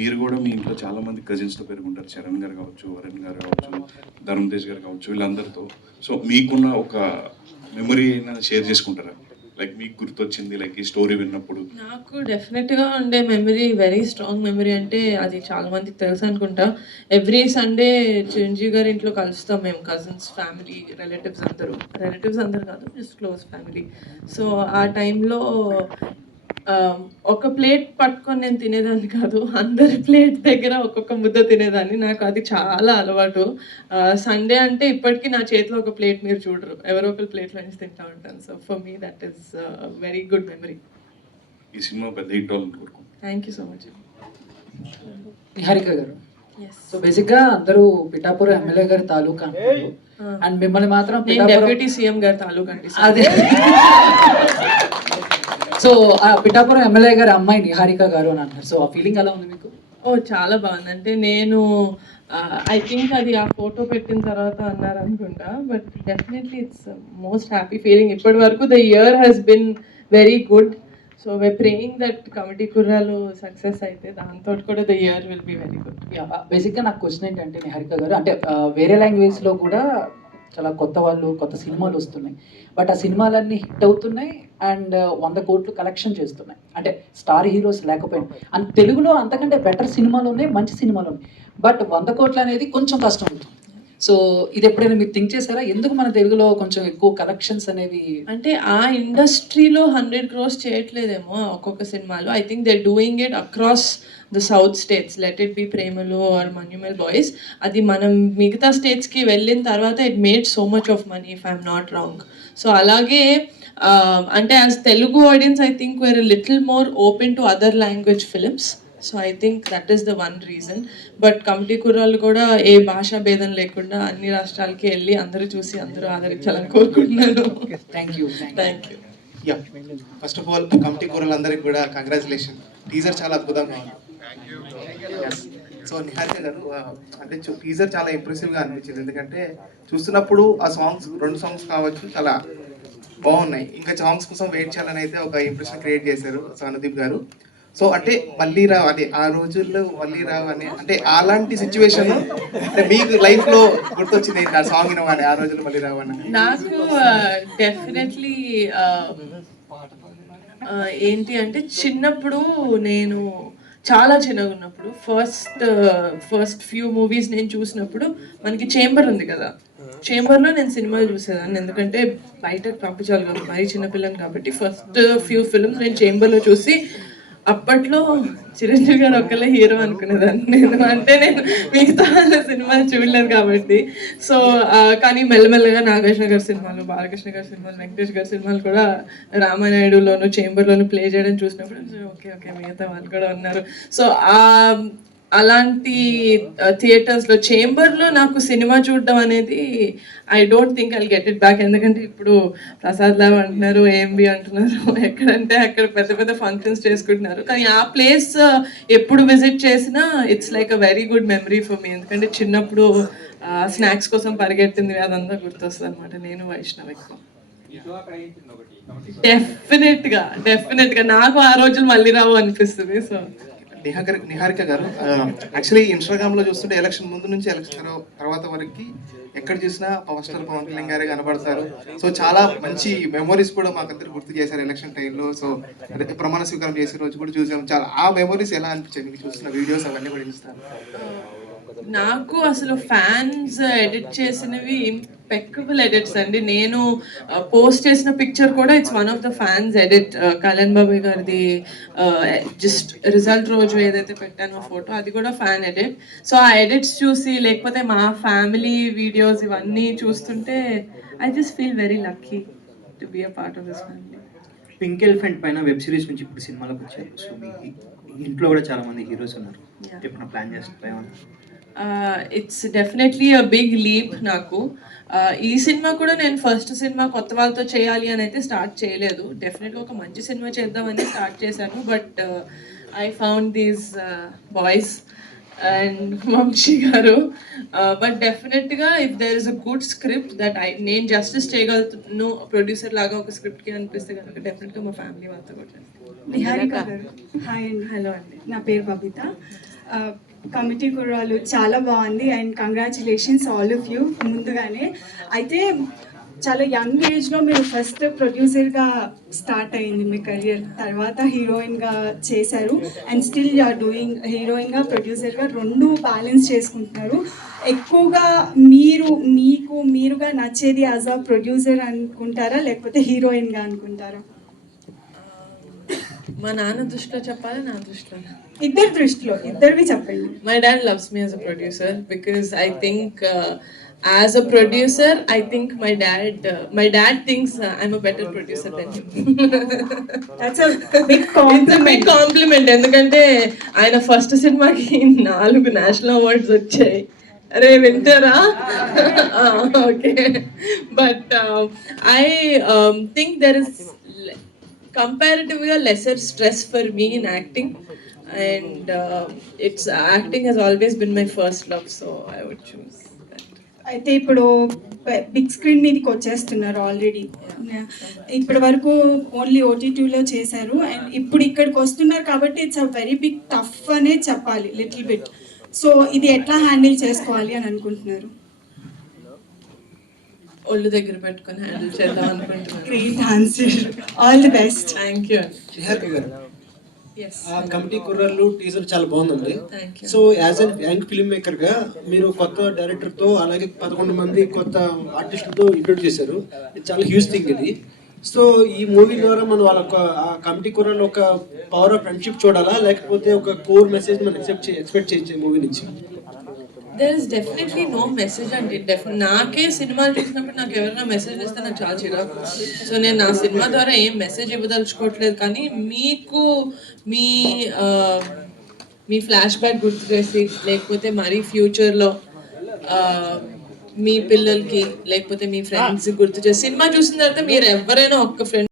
మీరు కూడా మీ ఇంట్లో చాలా మంది కజిన్స్తో పెరుగుంటారు. చరణ్ గారు కావచ్చు, వరుణ్ గారు కావచ్చు, ధరమ్ తేజ్ గారు కావచ్చు, వీళ్ళందరితో. సో మీకున్న ఒక మెమరీ అయినా షేర్ చేసుకుంటారా? లైక్ మీకు గుర్తొచ్చింది లైక్ ఈ స్టోరీ విన్నప్పుడు. నాకు డెఫినెట్‌గా ఉండే మెమరీ, వెరీ స్ట్రాంగ్ మెమరీ అంటే అది చాలా మందికి తెలుసు అనుకుంటా. ఎవ్రీ సండే చిరంజీవి గారి ఇంట్లో కలుస్తాం మేము, కజిన్స్, ఫ్యామిలీ, రిలేటివ్స్ అందరూ కాదు, జస్ట్ క్లోజ్ ఫ్యామిలీ. సో ఆ టైంలో ఒక ప్లేట్ పట్టుకొని నేను తినేదాన్ని కాదు. అందరి ప్లేట్ దగ్గర ఒక్కొక్క ముద్ద తినేదాన్ని. నాకు అది చాలా అలవాటు. సండే అంటే ఇప్పటికి నా చేతిలో ఒక ప్లేట్ మీరు చూడరు. ఎవరో ఒకరి ప్లేట్‌లో నుంచి తింటా ఉంటాను. So for me that is very good memory. ఈ సినిమా పెద్ద హిట్ అవ్వాలని కోరుకుంటున్నాను. Thank you so much. Niharika గారు, ఎస్. సో బేసిక్గా అందరూ పిఠాపురం ఎమ్మెల్యే గారి తాలూకా అంటారు. అండ్ మిమ్మల్ని మాత్రం నేను డెప్యూటీ సీఎం గారి తాలూకా అండి. అదే. సో ఆ పిఠాపురం ఎమ్మెల్యే గారి అమ్మాయి నిహారిక గారు అని అంటారు. సో ఆ ఫీలింగ్ ఎలా ఉంది మీకు? ఓ చాలా బాగుంది. అంటే నేను ఐ థింక్ అది ఆ ఫోటో పెట్టిన తర్వాత అన్నారు అనుకుంటా. But definitely it's most happy feeling. ఇప్పటి వరకు the year has been very good. So we're praying that committee కుర్రాలు సక్సెస్ అయితే దాంతో కూడా the year will be very good. బేసిక్గా నాకు క్వశ్చన్ ఏంటంటే నిహారిక గారు, అంటే వేరే లాంగ్వేజ్లో కూడా చాలా కొత్త వాళ్ళు, కొత్త సినిమాలు వస్తున్నాయి. బట్ ఆ సినిమాలన్నీ హిట్ అవుతున్నాయి అండ్ 100 కోట్లు కలెక్షన్ చేస్తున్నాయి. అంటే స్టార్ హీరోస్ లేకపోయినా అండ్ తెలుగులో అంతకంటే బెటర్ సినిమాలు ఉన్నాయి, మంచి సినిమాలు ఉన్నాయి. బట్ 100 కోట్లు అనేది కొంచెం కష్టం అవుతుంది. సో ఇది ఎప్పుడైనా మీరు థింక్ చేశారా? ఎందుకు మన తెలుగులో కొంచెం ఎక్కువ కలెక్షన్స్ అనేవి? అంటే ఆ ఇండస్ట్రీలో 100 crores చేయట్లేదేమో ఒక్కొక్క సినిమాలో. I think they doing it across the south states. Let it be Premalu or Manjummel boys. అది మనం మిగతా స్టేట్స్కి వెళ్ళిన తర్వాత it made so much of money, if I'm not wrong. So అలాగే అంటే as Telugu audience I think we're little more open to other language films. So I think that is the one reason. But committee కుర్రాళ్ళు కూడా ఏ భాషా భేదం లేకుండా అన్ని రాష్ట్రాలకి వెళ్ళి అందరూ చూసి అందరూ ఆదరించాలని కోరుకుంటున్నాను. Thank you. Thank you. Yeah, first of all committee కూరలందరికీ కూడా కంగ్రాచులేషన్. టీజర్ చాలా అద్భుతంగా ఉంది. సో నిహారిక గారు, అంటే టీజర్ చాలా ఇంప్రెసివ్గా అనిపించింది. ఎందుకంటే చూస్తున్నప్పుడు ఆ సాంగ్స్, 2 సాంగ్స్ కావచ్చు, చాలా బాగున్నాయి. ఇంకా సాంగ్స్ కోసం వెయిట్ చేయాలని అయితే ఒక ఇంప్రెషన్ క్రియేట్ చేశారు అనుదీప్ గారు. సో అంటే మళ్ళీ రావు, అదే ఆ రోజుల్లో మళ్ళీ రావు అని, అంటే అలాంటి సిచ్యువేషన్ అంటే మీకు లైఫ్ లో గుర్తొచ్చింది ఆ సాంగ్ వినగానే, ఆ రోజుల్లో మళ్ళీ రావు అని? నాకు డెఫినెట్లీ ఏంటి అంటే చిన్నప్పుడు, నేను చాలా చిన్నగా ఉన్నప్పుడు ఫస్ట్ ఫ్యూ మూవీస్ నేను చూసినప్పుడు మనకి చేంబర్ ఉంది కదా, చేంబర్లో నేను సినిమాలు చూసేదాన్ని. ఎందుకంటే బయటకు పంపించాలి కదా, మరీ చిన్నపిల్లని కాబట్టి. ఫస్ట్ ఫ్యూ ఫిల్మ్స్ నేను చేంబర్లో చూసి, అప్పట్లో చిరంజీవి గారు ఒక్కలే హీరో అనుకునేదాన్ని నేను. అంటే నేను మిగతా సినిమాలు చూడలేదు కాబట్టి. సో కానీ మెల్లమెల్లగా నాగేశ్వర గారి సినిమాలు, బాలకృష్ణ గారి సినిమాలు, వెంకటేష్ గారి సినిమాలు కూడా రామానాయుడులోను చేంబర్లోను ప్లే చేయడం చూసినప్పుడు ఓకే మిగతా వాళ్ళు కూడా ఉన్నారు. సో అలాంటి థియేటర్స్లో, చేంబర్లో నాకు సినిమా చూడడం అనేది I don't think I'll get it back. ఎందుకంటే ఇప్పుడు ప్రసాద్ లావ్ అంటున్నారు, ఏఎంబి అంటున్నారు, ఎక్కడంటే అక్కడ పెద్ద పెద్ద ఫంక్షన్స్ చేసుకుంటున్నారు. కానీ ఆ ప్లేస్ ఎప్పుడు విజిట్ చేసినా it's like a very good memory for me. ఎందుకంటే చిన్నప్పుడు స్నాక్స్ కోసం పరిగెట్టింది అదంతా గుర్తొస్తుంది అనమాట. నేను వైష్ణవ్ ఎక్కువ. డెఫినెట్గా నాకు ఆ రోజులు మళ్ళీ రావు అనిపిస్తుంది. సో నిహారిక గారు, యాక్చువల్లీ ఇన్స్టాగ్రామ్ లో చూస్తుంటే ఎలక్షన్ ముందు నుంచి ఎలక్షన్ తర్వాత వరకు ఎక్కడ చూసినా పవర్ స్టార్ పవన్ కళ్యాణ్ గారే కనబడతారు. సో చాలా మంచి మెమోరీస్ కూడా మాకందరికి గుర్తు చేశారు ఎలక్షన్ టైంలో. సో ప్రమాణ స్వీకారం చేసే రోజు కూడా చూసాం. చాలా ఆ మెమోరీస్ ఎలా అనిపించాయి మీకు చూస్తున్న వీడియోస్ అవన్నీ కూడా ఇస్తాను? నాకు అసలు ఫ్యాన్స్ ఎడిట్ చేసినవి ఇంపెక్కబుల్ ఎడిట్స్ అండి. నేను పోస్ట్ చేసిన పిక్చర్ కూడా it's one of the fans edit. Kalyan Babu గారిది జస్ట్ రిజల్ట్ రోజు ఏదైతే పెట్టానో ఫోటో, అది కూడా ఫ్యాన్ ఎడిట్. సో ఆ ఎడిట్స్ చూసి, లేకపోతే మా ఫ్యామిలీ వీడియోస్ ఇవన్నీ చూస్తుంటే I just feel very lucky to be a part of this family. Pink elephant పైన వెబ్ సిరీస్ నుంచి ఇప్పుడు సినిమాలకు వచ్చారు. సో మీ ఇంట్లో కూడా చాలా మంది హీరోస్ ఉన్నారు. ఎప్పుడు ప్లాన్ చేస్తారా? It's definitely a big leap నాకు. ఈ సినిమా కూడా నేను ఫస్ట్ సినిమా కొత్త వాళ్ళతో చేయాలి అని అయితే స్టార్ట్ చేయలేదు. డెఫినెట్గా ఒక మంచి సినిమా చేద్దామని స్టార్ట్ చేశాను. But I found these boys and Vamshi garu. But డెఫినెట్గా if there is a good script that నేను జస్టిస్ చేయగలుగుతాను ప్రొడ్యూసర్ లాగా ఒక స్క్రిప్ట్కి అనిపిస్తే కనుక డెఫినెట్గా మా ఫ్యామిలీ వాళ్ళతో కూడా చేస్తాను. నిహారిక గారు, హాయ్ అండి. హలో అండి. నా పేరు బబిత. కమిటీ కుర్రాలు చాలా బాగుంది and congratulations all of you ముందుగానే. అయితే చాలా యంగ్ ఏజ్లో మీరు ఫస్ట్ ప్రొడ్యూసర్గా స్టార్ట్ అయింది మీ కెరియర్, తర్వాత హీరోయిన్గా చేశారు and still you are doing హీరోయిన్గా ప్రొడ్యూసర్గా రెండు బ్యాలెన్స్ చేసుకుంటున్నారు. ఎక్కువగా మీరుగా నచ్చేది యాజ్ అ ప్రొడ్యూసర్ అనుకుంటారా లేకపోతే హీరోయిన్గా అనుకుంటారా? మా నాన్న దృష్టిలో చెప్పాలి, నా దృష్టిలో. ఇద్దరి దృష్టిలో, ఇద్దరివి చెప్పండి. My dad loves me as a producer because I think as a producer, I think my dad thinks I'm a better producer than him. That's a big It's a compliment. big compliment ఎందుకంటే ఆయన first సినిమాకి 4 national awards వచ్చాయి. అరే వింటారా? Okay, but I think there is comparatively lesser stress for me in acting, and it's acting has always been my first love, so I would choose that. అయితే ఇప్పుడు big screen మీదకి వచ్చేస్తున్నారు already. ఇప్పటి వరకు only ఓటీటీలో చేశారు and ఇప్పుడు ఇక్కడికి వస్తున్నారు కాబట్టి it's a very big tough అనే చెప్పాలి లిటిల్ బిట్. సో ఇది ఎట్లా హ్యాండిల్ చేసుకోవాలి అని అనుకుంటున్నారు? ఒళ్ళు దగ్గర పెట్టుకొని హ్యాండిల్ చేద్దాం అనుకుంటున్నాను. Great answer, all the best. Thank you. Niharika గారు, ఎస్, ఆ కమిటీ కుర్రాళ్ళు టీజర్ చాలా బాగుందండి. Thank you. So as an young film maker గా మీరు కొత్త డైరెక్టర్ తో అలాగే 11 మంది కొత్త ఆర్టిస్టులతో ఇంట్రొడ్యూస్ చేశారు. ఇది చాలా హ్యూజ్ థింగ్ ఇది. సో ఈ మూవీ ద్వారా మనం వాళ్ళ ఆ కమిటీ కుర్రాళ్ళు ఒక పవర్ ఆఫ్ ఫ్రెండ్షిప్ చూడాలా లేకపోతే ఒక కోర్ మెసేజ్ మనం ఎక్స్పెక్ట్ చేయొచ్చు మూవీ నుంచి? There is definitely no message and నాకే సినిమాలు చూసినప్పుడు నాకు ఎవరైనా మెసేజ్ ఇస్తే నాకు చాలా చిరాకు. సో నేను నా సినిమా ద్వారా ఏం మెసేజ్ ఇవ్వదలుచుకోవట్లేదు, కానీ మీకు మీ ఫ్లాష్ బ్యాక్ గుర్తు చేసి లేకపోతే మరీ ఫ్యూచర్లో మీ పిల్లలకి లేకపోతే మీ ఫ్రెండ్స్ గుర్తు చేసి సినిమా చూసిన తర్వాత మీరు ఎవరైనా ఒక్క ఫ్రెండ్